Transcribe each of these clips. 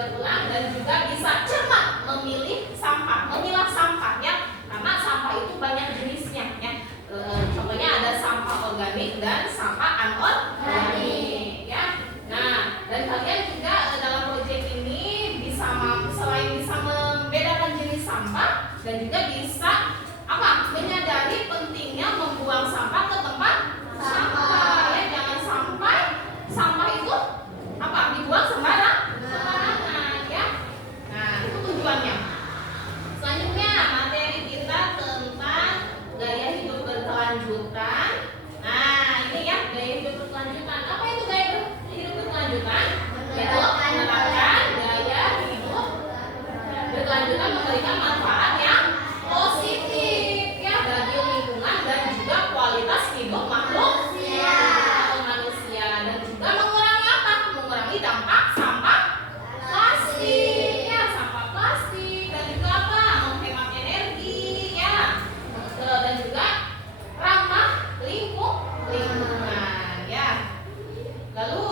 daur ulang dan juga bisa cermat memilih sampah, memilah sampah ya, karena sampah itu banyak jenisnya ya. Contohnya ada sampah organik dan sampah anorganik ya. Nah, dan kalian juga dalam proyek ini bisa selain bisa membedakan jenis sampah dan juga bisa menyadari pentingnya membuang sampah ke tempat sampah ya. Jangan sampai sampah itu dibuang sembarangan ya. Nah, itu tujuannya. Selanjutnya materi kita tentang gaya hidup berkelanjutan. Nah, ini ya gaya hidup berkelanjutan. Apa itu gaya hidup berkelanjutan? Yaitu menerapkan gaya hidup berkelanjutan memberikan manfaat yang positif ya bagi lingkungan dan juga kualitas hidup makhluk manusia, dan juga mengurangi dampak sampah plastik ya, sampah plastik, dan juga menghemat energi ya, dan juga ramah lingkungan ya. Lalu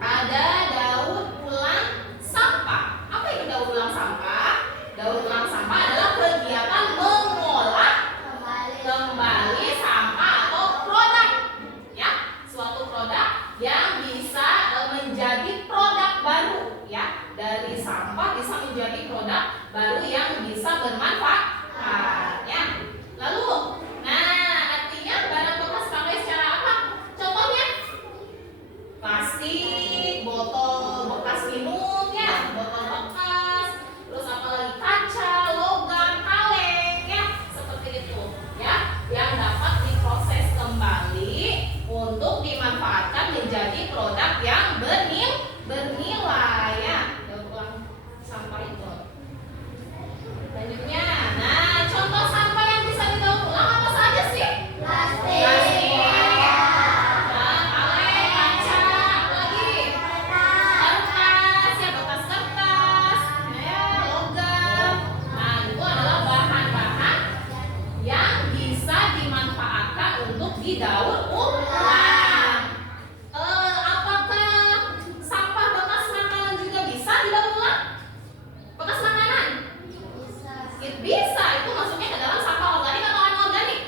ada daur ulang sampah. Apa itu daur ulang sampah? Daur ulang sampah adalah kegiatan mengolah kembali sampah atau produk ya, suatu produk yang bisa menjadi produk baru ya. Dari sampah bisa menjadi produk baru yang bisa bermanfaat ya. Lalu artinya barang bekas pakai secara apa? Contohnya plastik, botol bekas minum ya, botol bekas, terus apalagi kaca, logam, kaleng ya, seperti itu ya, yang dapat diproses kembali untuk dimanfaatkan menjadi produk yang bernilai ya. Daur ulang sampah itu. Selanjutnya, contoh sampah yang bisa didaur ulang apa saja sih? Plastik, kaleng, kaca, apalagi kertas ya, bekas kertas ya, logam. Nah, itu adalah bahan-bahan yang bisa dimanfaatkan untuk didaur ulang. Apakah sampah bekas makanan juga bisa didaur ulang? Bekas makanan? Bisa, itu masuknya ke dalam sampah organik atau anorganik?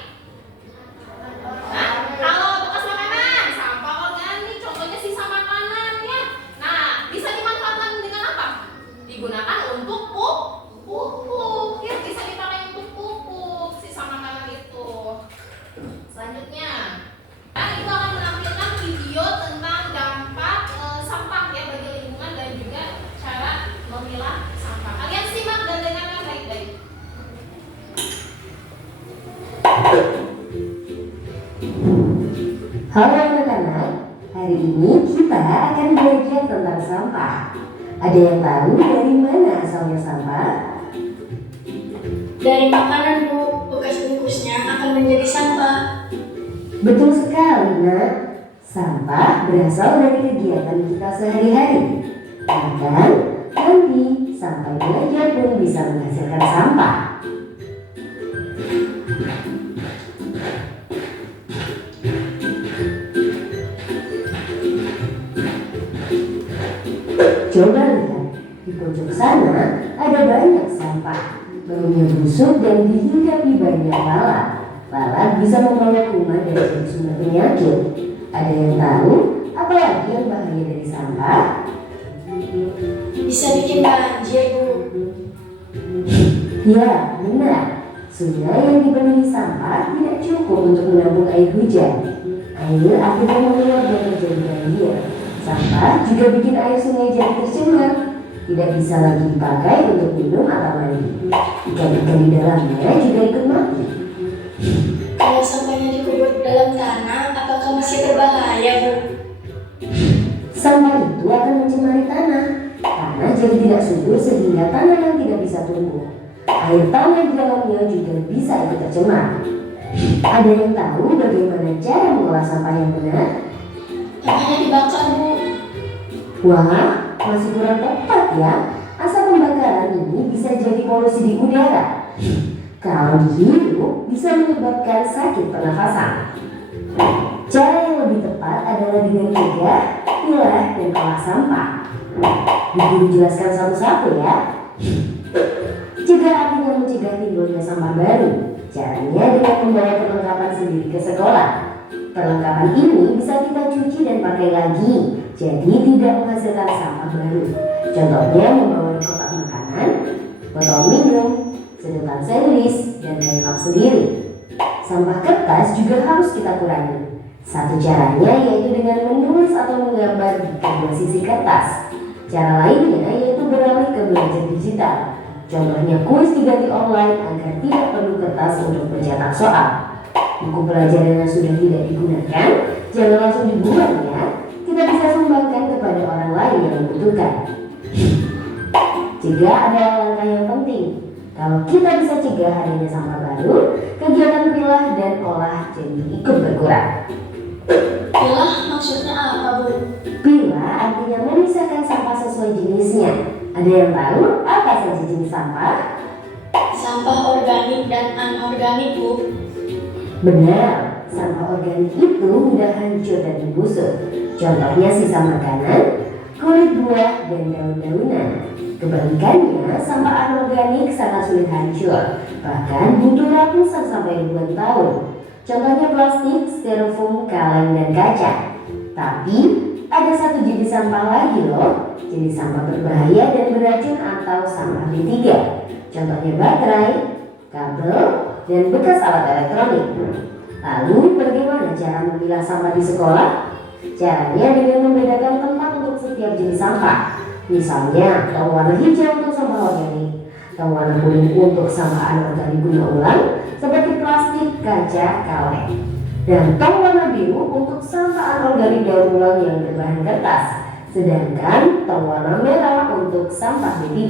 Nah, kalau bekas makanan, sampah organik, contohnya sisa makanan ya. Nah, bisa dimanfaatkan dengan apa? Digunakan untuk pupuk ya, bisa dipakai untuk pupuk sisa makanan itu. Selanjutnya, itu akan menampilkan video tentang dampak sampah ya bagi lingkungan dan juga cara memilah sampah. Kalian simak dan dengarkan baik-baik. Halo anak-anak, hari ini kita akan belajar tentang sampah. Ada yang tahu dari mana asalnya sampah? Dari makanan, Bu. Bekas bungkusnya akan menjadi sampah. Betul sekali, Nak. Sampah berasal dari kegiatan kita sehari-hari. Bahkan nanti sampai belajar pun bisa menghasilkan sampah. Coba lihat, di pojok sana ada banyak sampah. Baunya busuk dan dihinggapi banyak lalat. Lalat bisa membawa kuman dan jadi sumber penyakit. Ada yang tahu apa lagi yang bahaya dari sampah? Bisa bikin banjir, Bu. Ya, benar. Sungai yang dipenuhi sampah tidak cukup untuk menampung air hujan. Air akhirnya menguap dan terjadi banjir. Sampah juga bikin air sungai jadi tercemar. Tidak bisa lagi dipakai untuk minum atau mandi. Ikan-ikan di dalamnya juga ikut mati. Kalau sampahnya dikubur dalam tanah, apakah masih berbahaya, Bu? Sampah itu akan mencemari tanah. Tanah jadi tidak subur sehingga tanaman tidak bisa tumbuh. Air tanah di dalamnya juga bisa ikut tercemar. Ada yang tahu bagaimana cara mengolah sampah yang benar? Tanahnya dibakar, Bu. Wah, masih kurang tepat ya. Asap pembakaran ini bisa jadi polusi di udara. Kalau dihirup bisa menyebabkan sakit pernafasan. Cara yang lebih tepat adalah dengan cegah, pilah, dan olah sampah. Bu Guru jelaskan satu-satu ya. Cegah artinya mencegah timbulnya sampah baru. Caranya dengan membawa perlengkapan sendiri ke sekolah. Perlengkapan ini bisa kita cuci dan pakai lagi, jadi tidak menghasilkan sampah baru. Contohnya membawa kotak makanan, botol minum, sedotan stainless, dan kain lap sendiri. Sampah kertas juga harus kita kurangi. Satu caranya yaitu dengan menulis atau menggambar di kedua sisi kertas. Cara lainnya yaitu beralih ke belajar digital. Contohnya kuis diganti online agar tidak perlu kertas untuk mencetak soal. Buku pelajaran yang sudah tidak digunakan jangan langsung dibuang ya. Kita bisa sumbangkan kepada orang lain yang membutuhkan. Cegah adalah langkah yang penting. Kalau kita bisa cegah adanya sampah baru, kegiatan pilah dan olah jadi ikut berkurang. Pilah maksudnya apa, Bu? Pilah artinya memisahkan sampah sesuai jenisnya. Ada yang tahu apa saja jenis sampah? Sampah organik dan anorganik, Bu. Benar, sampah organik itu mudah hancur dan membusuk. Contohnya sisa makanan, kulit buah, dan daun-daunan. Kebalikannya, sampah anorganik sangat sulit hancur, bahkan butuh ratusan sampai ribuan tahun. Contohnya plastik, styrofoam, kaleng, dan kaca. Tapi, ada satu jenis sampah lagi loh, jenis sampah berbahaya dan beracun atau sampah B3. Contohnya baterai, kabel, dan bekas alat elektronik. Lalu bagaimana cara memilah sampah di sekolah? Caranya dengan membedakan tempat untuk setiap jenis sampah. Misalnya tong warna hijau untuk sampah organik, tong warna kuning untuk sampah anorganik guna ulang seperti plastik, kaca, kaleng, dan tong warna biru untuk sampah anorganik daur ulang yang berbahan kertas. Sedangkan tong warna merah untuk sampah B3.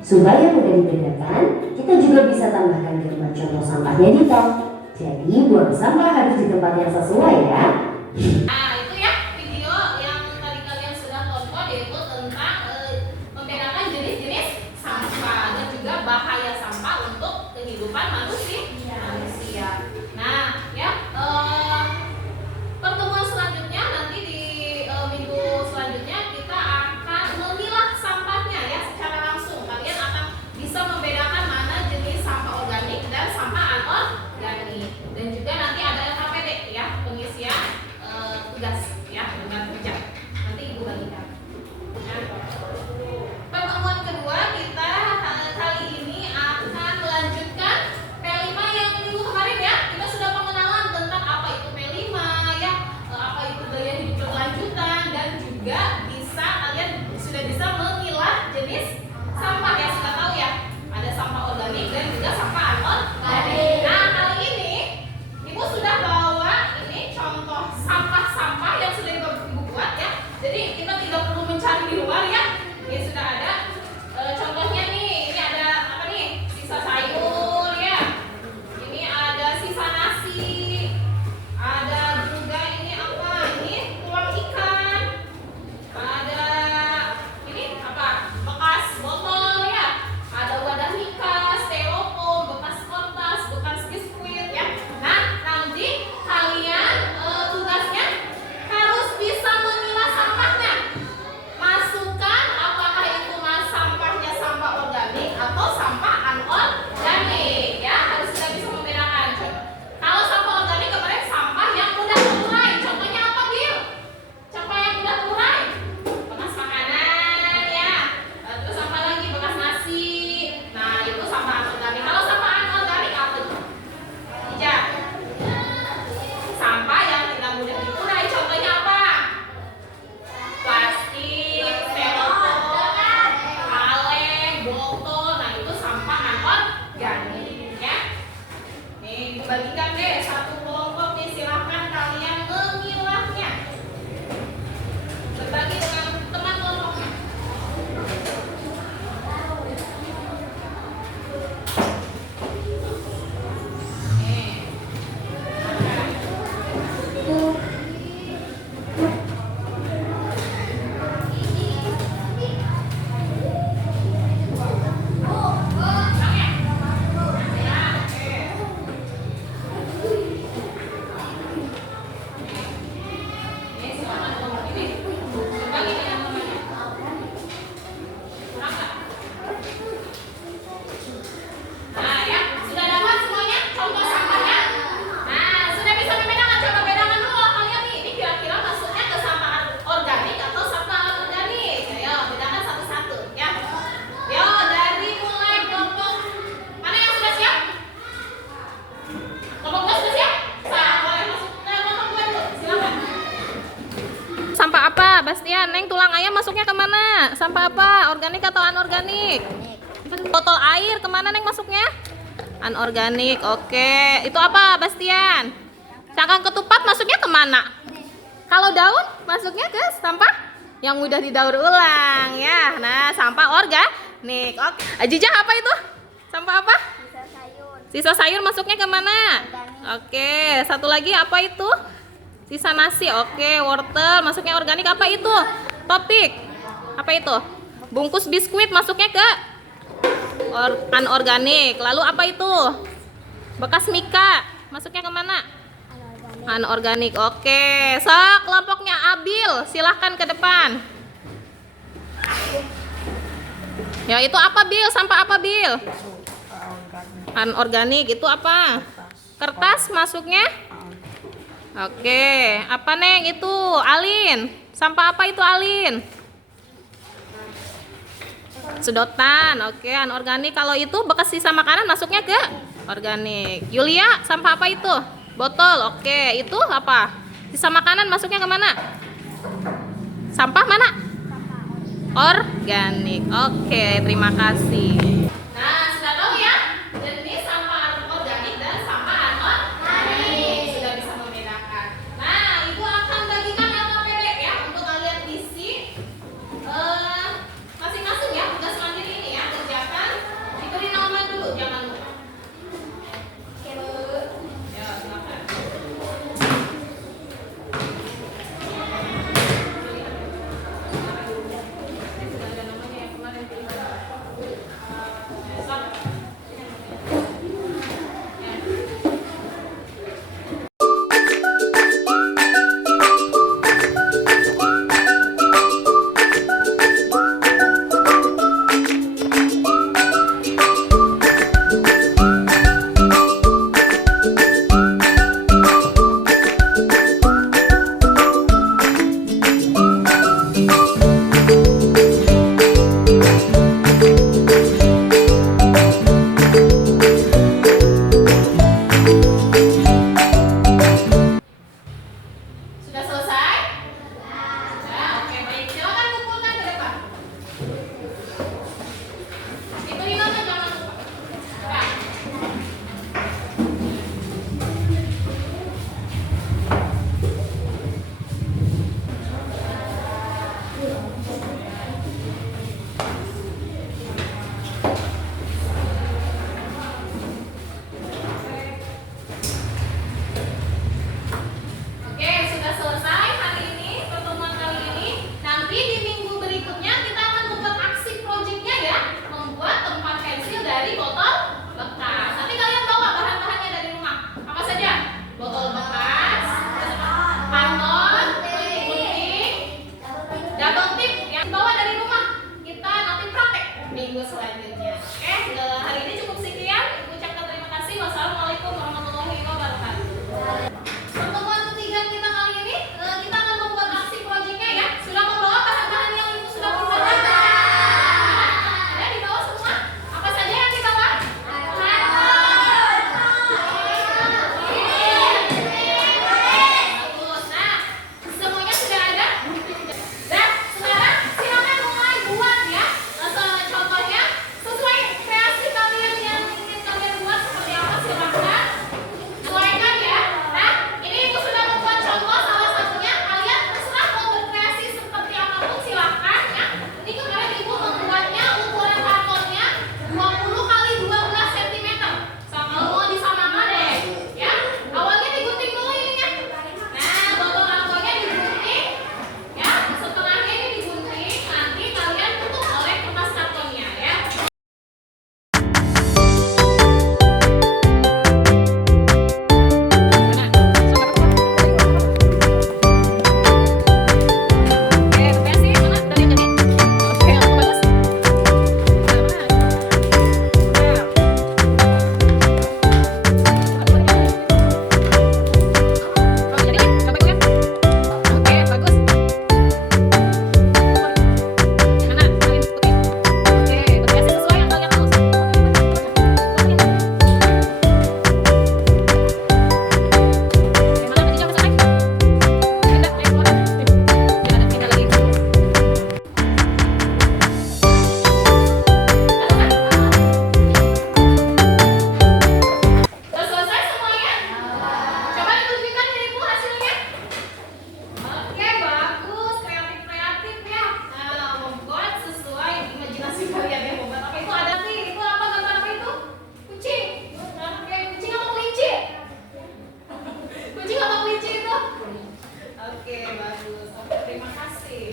Supaya mudah dibedakan, kita juga bisa tambahkan gambar contoh sampahnya di tong. Jadi buang sampah harus di tempat yang sesuai ya. Nah, itu ya video yang tadi kalian sudah tonton, yaitu tentang membedakan jenis-jenis sampah dan juga bahaya sampah untuk kehidupan manusia. Nah, ya pertemuan selanjutnya nanti di minggu selanjutnya kita akan memilah sampahnya ya secara langsung. Kalian akan bisa membedakan mana jenis sampah organik dan sampah anorganik. Dan juga nanti ada LKPD ya, pengisian tugas ya dengan kerja. Nanti Ibu bagikan. Nah, pertemuan kedua kita kali ini akan melanjutkan P5 atau anorganik? Botol air kemana Neng masuknya? Anorganik. Oke, itu apa Bastian? Cangkang ketupat masuknya kemana? Kalau daun masuknya ke sampah yang udah didaur ulang ya. Nah, sampah organik. Oke. Ajijah apa itu? Sampah apa? Sisa sayur masuknya kemana? Oke, satu lagi apa itu? Sisa nasi. Oke, wortel masuknya organik. Apa itu? Topik. Apa itu? Bungkus biskuit masuknya ke anorganik. Lalu apa itu? Bekas mika masuknya kemana? Anorganik. Oke, kelompoknya Abil silahkan ke depan. Ya, itu apa Bil? Sampah apa Bil? Anorganik. Itu apa? Kertas masuknya? Oke, apa Neng itu? Alin, sampah apa itu Alin? Sedotan. Oke, anorganik. Kalau itu bekas sisa makanan masuknya ke organik. Yulia, sampah apa itu? Botol. Oke, itu apa? Sisa makanan masuknya kemana? Sampah mana? Organik. Oke, terima kasih. Nah, sudah tahu ya jenis sampah organik dan sampah anorganik. Sudah bisa membedakan. Nah, ibu akan bagikan LKPD ya untuk kalian isi masing-masing ya, tugas mandiri ini ya, kerjakan. Diberi nama dulu, jangan lupa. Ya, silakan. Sudah ada namanya yang kemarin sudah selesai? Sudah. Oke, baik. Silakan kumpulkan ke depan. Diberi nama jangan lupa. Sudah. Oke, sudah selesai hari ini pertemuan kali ini. Nanti di minggu berikutnya kita akan membuat aksi proyeknya ya, membuat tempat pensil dari botol bekas. Nanti kalian bawa bahan-bahannya dari rumah. Apa saja? Botol bekas, pantun, gunting, double tip yang bawa dari rumah. Kita nanti praktek minggu selanjutnya. Oke, hari ini cukup sekian. Ibu ucapkan terima kasih. Wassalamualaikum warahmatullahi wabarakatuh. Pertemuan ketiga kita kali ini kita akan membuat aksi proyeknya ya. Sudah membawa bahan-bahan yang ibu sudah persiapkan? Ada dibawa semua? Apa saja yang dibawa? Bagus. Nah, semuanya sudah ada? Dan sekarang silakan mulai buat ya. Contohnya sesuai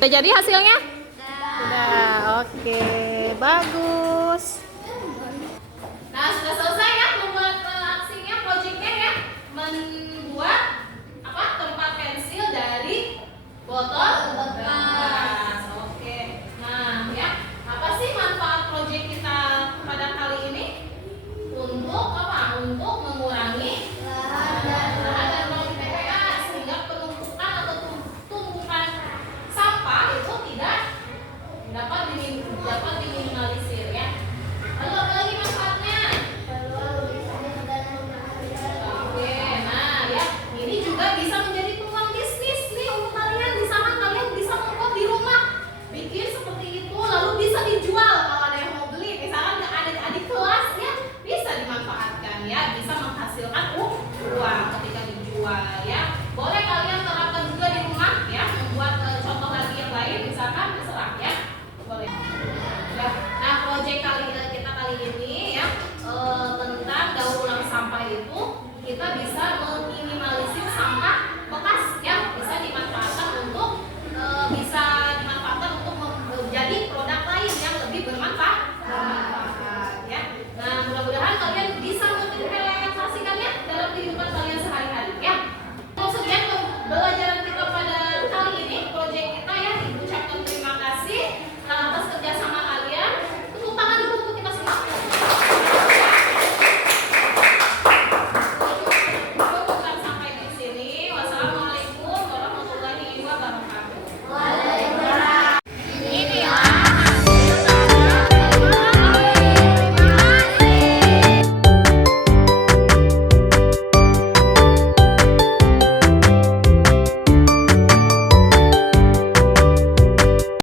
Udah jadi hasilnya? Udah. Oke, bagus. Nah, sudah selesai ya membuat aksinya, projectnya ya. Membuat apa? Tempat pensil dari botol